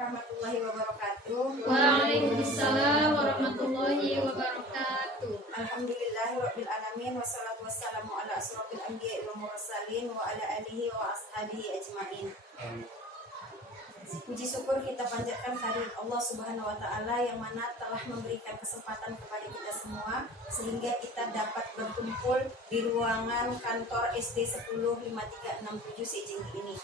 warahmatullahi wabarakatuh. Waalaikumsalam warahmatullahi wabarakatuh. Alhamdulillahirabbil alamin wassalatu wassalamu ala asrofil anbiya'i wal mursalin wa ala alihi wa ashabihi ajmain. Puji syukur kita panjatkan kehadirat Allah Subhanahu wa taala yang mana telah memberikan kesempatan kepada kita semua sehingga kita dapat berkumpul di ruangan kantor SD 105367 Sejenggi ini.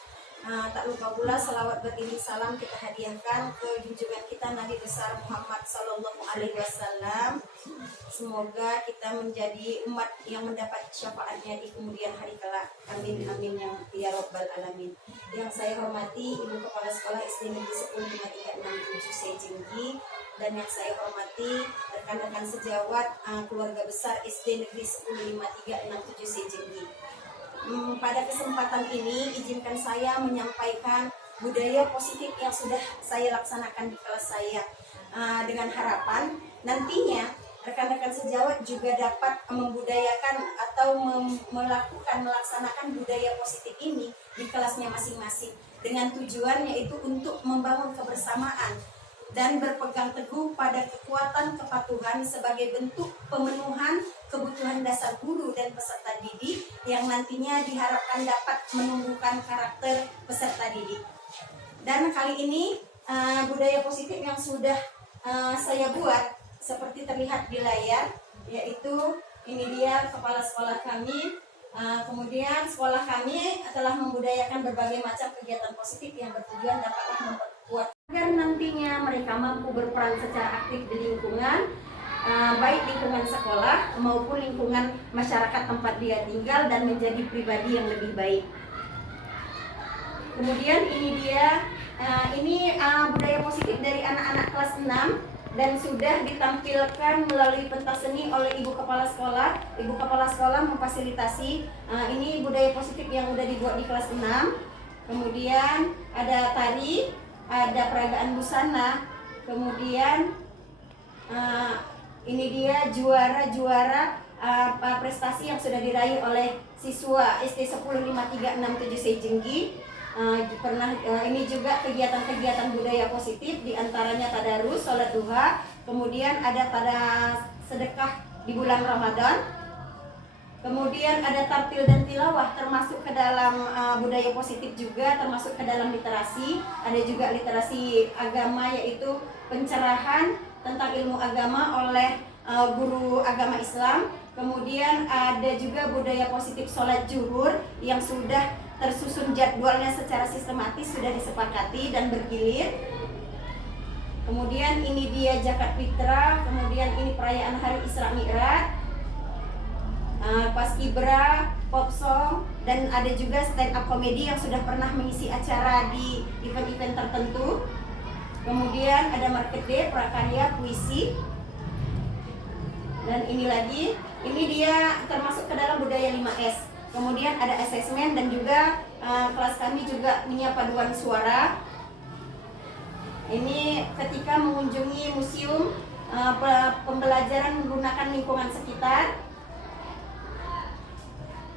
Tak lupa pula selawat beriring salam kita hadiahkan ke junjungan kita Nabi besar Muhammad Sallallahu Alaihi Wasallam. Semoga kita menjadi umat yang mendapat syafaatnya di kemudian hari kelak. Amin amin ya rabbal alamin. Yang saya hormati Ibu Kepala Sekolah SD Negeri 105367 Sejenggi, dan yang saya hormati rekan-rekan sejawat keluarga besar SD Negeri 105367 Sejenggi. Pada kesempatan ini izinkan saya menyampaikan budaya positif yang sudah saya laksanakan di kelas saya, dengan harapan nantinya rekan-rekan sejawat juga dapat membudayakan atau melaksanakan budaya positif ini di kelasnya masing-masing dengan tujuan yaitu untuk membangun kebersamaan dan berpegang teguh pada kekuatan kepatuhan sebagai bentuk pemenuhan kebutuhan dasar guru dan peserta didik yang nantinya diharapkan dapat menumbuhkan karakter peserta didik. Dan kali ini budaya positif yang sudah saya buat seperti terlihat di layar, yaitu ini dia kepala sekolah kami. Kemudian sekolah kami telah membudayakan berbagai macam kegiatan positif yang bertujuan dapatlah memperkuat agar nantinya mereka mampu berperan secara aktif di lingkungan, baik lingkungan sekolah maupun lingkungan masyarakat tempat dia tinggal dan menjadi pribadi yang lebih baik. Kemudian ini dia, budaya positif dari anak-anak kelas 6 dan sudah ditampilkan melalui pentas seni oleh Ibu Kepala Sekolah. Ibu Kepala Sekolah memfasilitasi ini budaya positif yang sudah dibuat di kelas 6. Kemudian ada tari, ada peragaan busana, kemudian ini dia juara-juara prestasi yang sudah diraih oleh siswa SD 105367 Sejenggi. Ini juga kegiatan-kegiatan budaya positif, diantaranya tadarus, sholat duha, kemudian ada tada sedekah di bulan Ramadan, kemudian ada tartil dan tilawah termasuk ke dalam budaya positif juga, termasuk ke dalam literasi. Ada juga literasi agama yaitu pencerahan tentang ilmu agama oleh guru agama Islam. Kemudian ada juga budaya positif sholat zuhur yang sudah tersusun jadwalnya secara sistematis, sudah disepakati dan bergilir. Kemudian ini dia zakat fitrah, kemudian ini perayaan hari Isra Mi'raj, paskibra, pop song, dan ada juga stand up comedy yang sudah pernah mengisi acara di event-event tertentu. Kemudian ada market day, prakarya, puisi. Dan ini lagi, ini dia termasuk ke dalam budaya 5S. Kemudian ada asesmen dan juga kelas kami juga punya paduan suara. Ini ketika mengunjungi museum, pembelajaran menggunakan lingkungan sekitar.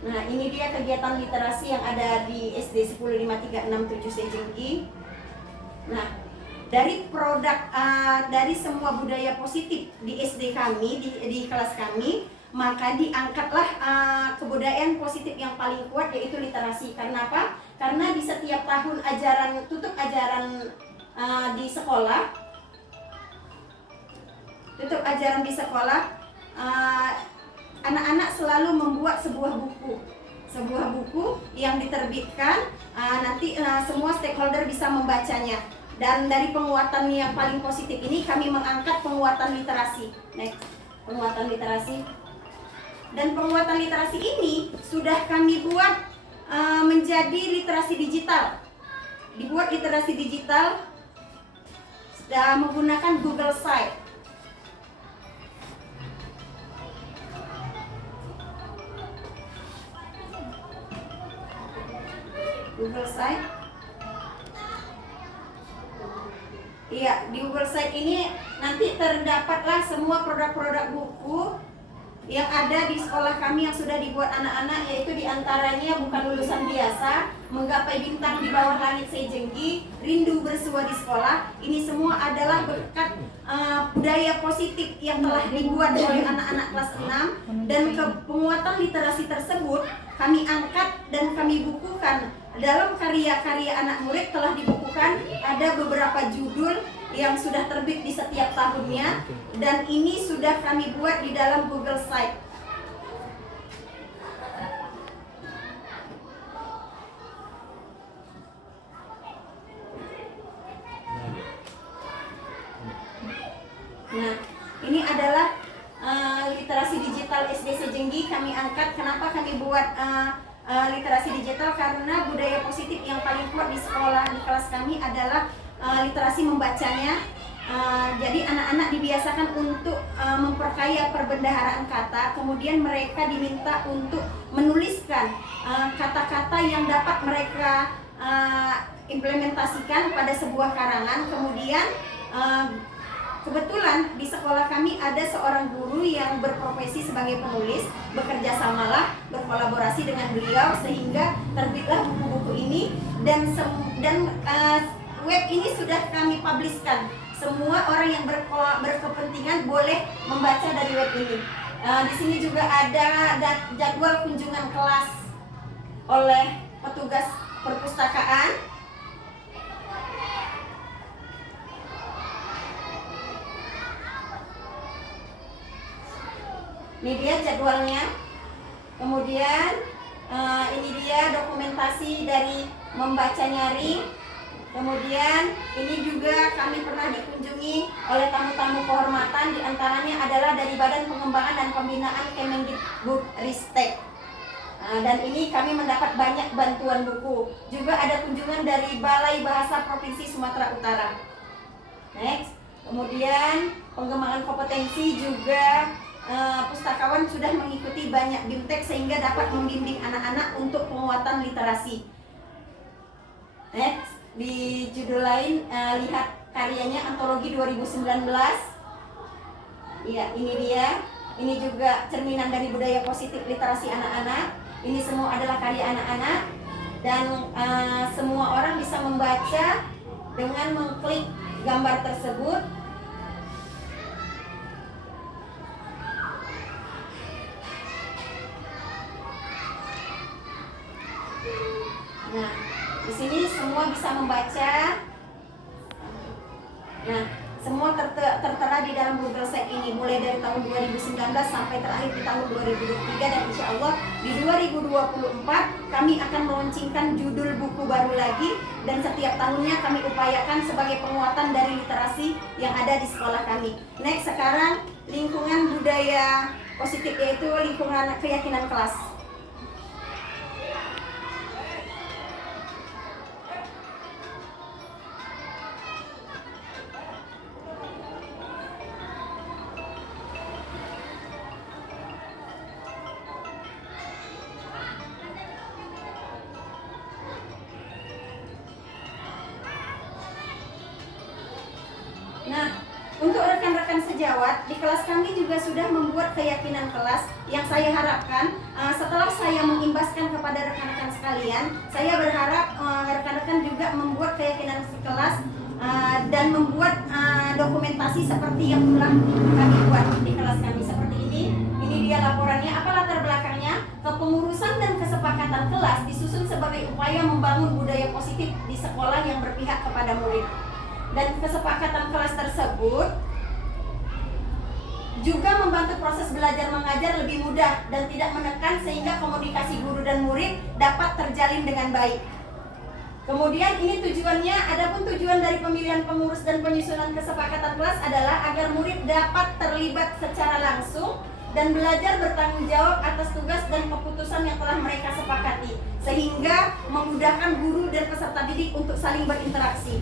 Nah, ini dia kegiatan literasi yang ada di SD 105367 Sejenggi. Nah, dari produk dari semua budaya positif di SD kami, di kelas kami, maka diangkatlah kebudayaan positif yang paling kuat yaitu literasi. Karena apa? Karena di setiap tahun tutup ajaran di sekolah, anak-anak selalu membuat sebuah buku yang diterbitkan, nanti semua stakeholder bisa membacanya. Dan dari penguatan yang paling positif ini kami mengangkat penguatan literasi. Penguatan literasi. Dan penguatan literasi ini sudah kami buat menjadi literasi digital. Dibuat literasi digital menggunakan Google Site. Google Site. Iya, di Google Site ini nanti terdapatlah semua produk-produk buku yang ada di sekolah kami yang sudah dibuat anak-anak, yaitu diantaranya bukan lulusan biasa, menggapai bintang di bawah langit sejenggi, rindu bersua di sekolah. Ini semua adalah berkat budaya positif yang telah dibuat oleh anak-anak kelas 6, dan penguatan literasi tersebut kami angkat dan kami bukukan dalam karya-karya anak murid. Telah dibukukan ada beberapa judul yang sudah terbit di setiap tahunnya, dan ini sudah kami buat di dalam Google Site. Nah, ini adalah literasi digital SD Sejenggi kami angkat. Kenapa kami buat literasi digital? Karena budaya positif yang paling kuat di sekolah, di kelas kami adalah literasi membacanya. Jadi anak-anak dibiasakan untuk memperkaya perbendaharaan kata, kemudian mereka diminta untuk menuliskan kata-kata yang dapat mereka implementasikan pada sebuah karangan. Kemudian kebetulan di sekolah kami ada seorang guru yang berprofesi sebagai penulis, bekerja samalah, berkolaborasi dengan beliau sehingga terbitlah buku-buku ini, dan web ini sudah kami publishkan. Semua orang yang berkepentingan boleh membaca dari web ini. Di sini juga ada jadwal kunjungan kelas oleh petugas perpustakaan. Ini dia jadwalnya. Kemudian ini dia dokumentasi dari membaca nyaring. Kemudian ini juga kami pernah dikunjungi oleh tamu-tamu kehormatan, diantaranya adalah dari Badan Pengembangan dan Pembinaan Kemendikbudristek. Dan ini kami mendapat banyak bantuan buku. Juga ada kunjungan dari Balai Bahasa Provinsi Sumatera Utara. Next. Kemudian pengembangan kompetensi juga, pustakawan sudah mengikuti banyak BIMTEK sehingga dapat membimbing anak-anak untuk penguatan literasi. Next. Di judul lain, lihat karyanya Antologi 2019. Iya, ini dia. Ini juga cerminan dari budaya positif literasi anak-anak. Ini semua adalah karya anak-anak, dan semua orang bisa membaca dengan mengklik gambar tersebut. Nah, di sini semua bisa membaca. Nah, semua tertera di dalam Google Site ini, mulai dari tahun 2019 sampai terakhir di tahun 2023, dan insya Allah di 2024 kami akan meluncurkan judul buku baru lagi, dan setiap tahunnya kami upayakan sebagai penguatan dari literasi yang ada di sekolah kami. Next, sekarang lingkungan budaya positif, yaitu lingkungan keyakinan kelas. Nah, untuk rekan-rekan sejawat, di kelas kami juga sudah membuat keyakinan kelas yang saya harapkan setelah saya mengimbaskan kepada rekan-rekan sekalian, saya berharap rekan-rekan juga membuat keyakinan kelas dan membuat dokumentasi seperti yang telah kami buat di kelas kami. Seperti ini dia laporannya. Apa latar belakangnya? Kepengurusan dan kesepakatan kelas disusun sebagai upaya membangun budaya positif di sekolah yang berpihak kepada murid. Dan kesepakatan kelas tersebut juga membantu proses belajar mengajar lebih mudah dan tidak menekan, sehingga komunikasi guru dan murid dapat terjalin dengan baik. Kemudian ini tujuannya, adapun tujuan dari pemilihan pengurus dan penyusunan kesepakatan kelas adalah agar murid dapat terlibat secara langsung dan belajar bertanggung jawab atas tugas dan keputusan yang telah mereka sepakati, sehingga memudahkan guru dan peserta didik untuk saling berinteraksi.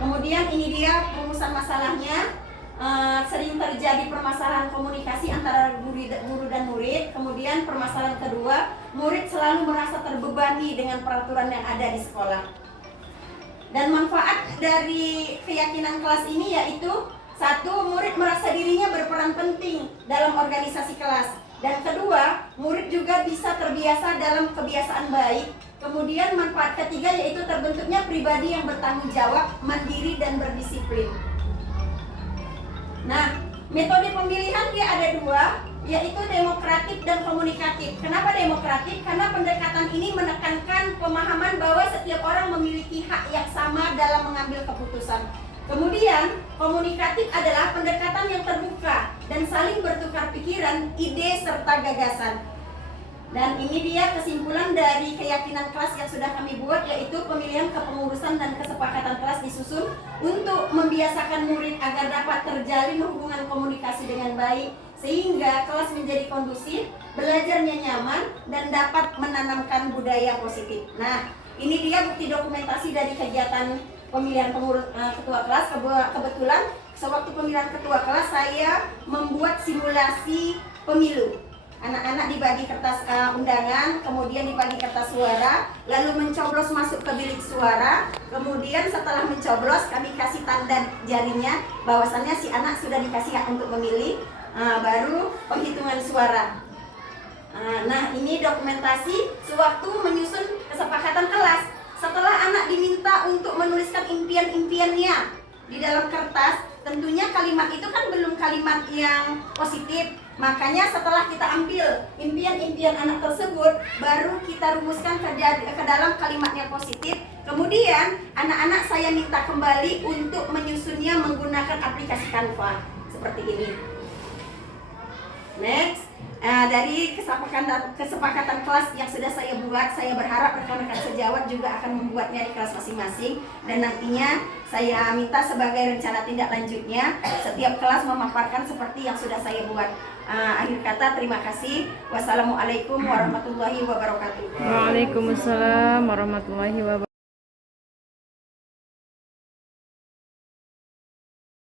Kemudian ini dia rumusan masalahnya. Sering terjadi permasalahan komunikasi antara guru dan murid. Kemudian permasalahan kedua, murid selalu merasa terbebani dengan peraturan yang ada di sekolah. Dan manfaat dari keyakinan kelas ini yaitu Satu, murid merasa dirinya berperan penting dalam organisasi kelas. Dan kedua, murid juga bisa terbiasa dalam kebiasaan baik. Kemudian manfaat ketiga yaitu terbentuknya pribadi yang bertanggung jawab, mandiri dan berdisiplin. Nah, metode pemilihan dia ada dua, yaitu demokratik dan komunikatif. Kenapa demokratik? Karena pendekatan ini menekankan pemahaman bahwa setiap orang memiliki hak yang sama dalam mengambil keputusan. Kemudian, komunikatif adalah pendekatan yang terbuka dan saling bertukar pikiran, ide, serta gagasan. Dan ini dia kesimpulan dari keyakinan kelas yang sudah kami buat, yaitu pemilihan kepengurusan dan kesepakatan kelas disusun untuk membiasakan murid agar dapat terjalin hubungan komunikasi dengan baik, sehingga kelas menjadi kondusif, belajarnya nyaman, dan dapat menanamkan budaya positif. Nah, ini dia bukti dokumentasi dari kegiatan pemilihan pengurus ketua kelas. Kebetulan sewaktu pemilihan ketua kelas saya membuat simulasi pemilu. Anak-anak dibagi kertas undangan, kemudian dibagi kertas suara, lalu mencoblos masuk ke bilik suara. Kemudian setelah mencoblos kami kasih tanda jarinya bahwasannya si anak sudah dikasih hak untuk memilih. Baru penghitungan suara. Nah, ini dokumentasi sewaktu menyusun kesepakatan kelas. Setelah anak diminta untuk menuliskan impian-impiannya di dalam kertas, tentunya kalimat itu kan belum kalimat yang positif. Makanya setelah kita ambil impian-impian anak tersebut, baru kita rumuskan ke dalam kalimat yang positif. Kemudian anak-anak saya minta kembali untuk menyusunnya menggunakan aplikasi Canva seperti ini. Next, dari kesepakatan kelas yang sudah saya buat, saya berharap rekan-rekan sejawat juga akan membuatnya di kelas masing-masing. Dan nantinya saya minta sebagai rencana tindak lanjutnya, setiap kelas memaparkan seperti yang sudah saya buat. Akhir kata, terima kasih. Wassalamualaikum warahmatullahi wabarakatuh. Waalaikumsalam warahmatullahi wabarakatuh.